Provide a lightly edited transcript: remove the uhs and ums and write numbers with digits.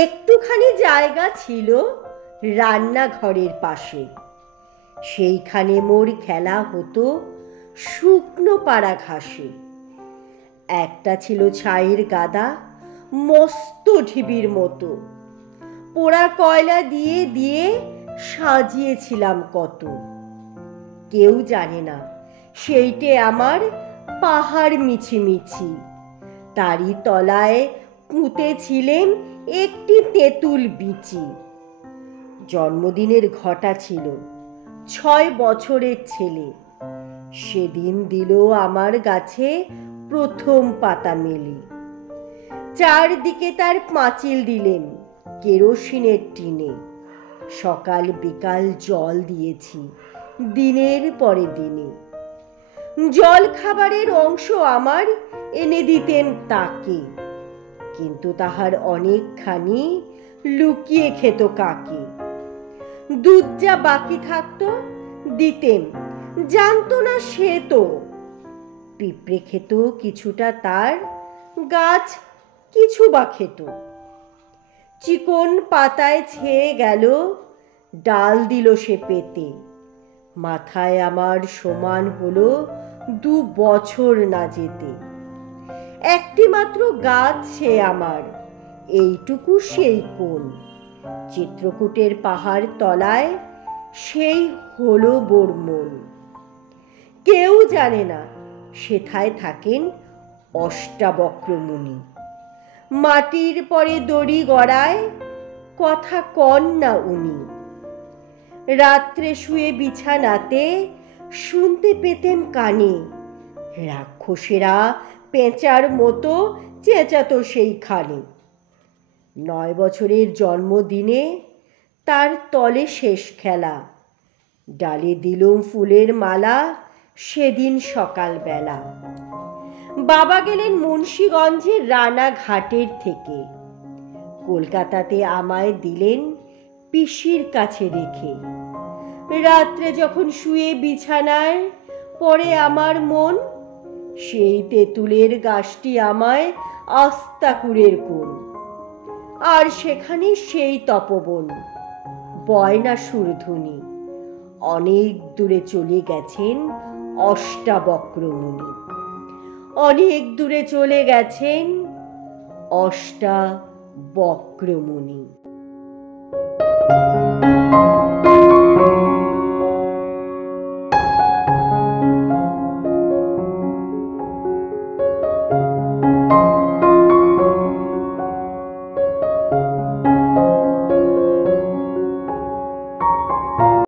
একটুখানি জায়গা ছিল রান্নাঘরের পাশে। সেইখানে মোর খেলা হতো শুকনো পাড়া ঘাসে। একটা ছিল ছাইয়ের গাদা, মস্ত ঢিবির মতো। পোড়া কয়লা দিয়ে দিয়ে সাজিয়েছিলাম কত। কেউ জানে না সেইটে আমার পাহাড় মিছিমিছি। তারই তলায় পুঁতেছিলেন একটি তেঁতুল বিচি। জন্মদিনের ঘটা ছিল, 6 বছরের ছেলে। সেদিন দিল আমার গাছে প্রথম পাতা মেলে। চারদিকে তার পাঁচিল দিলেন কেরোসিনের টিনে। সকাল বিকাল জল দিয়েছি দিনের পরে দিনে। জল খাবারের অংশ আমার এনে দিতেন তাকে, কিন্তু তাহার অনেকখানি লুকিয়ে খেত কাকে। দুধ যা বাকি থাকতো দিতেন, জানতো না সে তো। পিঁপড়ে খেত কিছুটা, তার গাছ কিছু বা খেত। চিকন পাতায় ছেয়ে গেল, ডাল দিল সে পেতে। মাথায় আমার সমান হলো 2 বছর না যেতে। একটি মাত্র গাছ সে আমার, এইটুকু সেই কোণ। চিত্রকূটের পাহাড় তলায় সেই হলো বর্মন। কেউ জানে না সেথায় থাকেন অষ্টাবক্র মুনি। মাটির পরে দড়ি গড়ায়, কথা কন না উনি। রাত্রে শুয়ে বিছানাতে শুনতে পেতেম কানে, রাক্ষসেরা পেঁচার মতো চেঁচাতো সেইখানে। 9 বছরের জন্মদিনে তার তলে শেষ খেলা। ডালে দিলুম ফুলের মালা সেদিন সকালবেলা। বাবা গেলেন মুন্সিগঞ্জের রানাঘাটের থেকে। কলকাতাতে আমায় দিলেন পিসির কাছে রেখে। রাত্রে যখন শুয়ে বিছানায় পড়ে আমার মন, সেই তেঁতুলের গাছটি আমায় আস্তাকুড়ের কোণ। আর সেখানে সেই তপবন, বয়না সুরধুনী। অনেক দূরে চলে গেছেন অষ্টাবক্র মুনি। অনেক দূরে চলে গেছেন অষ্টাবক্র মুনি।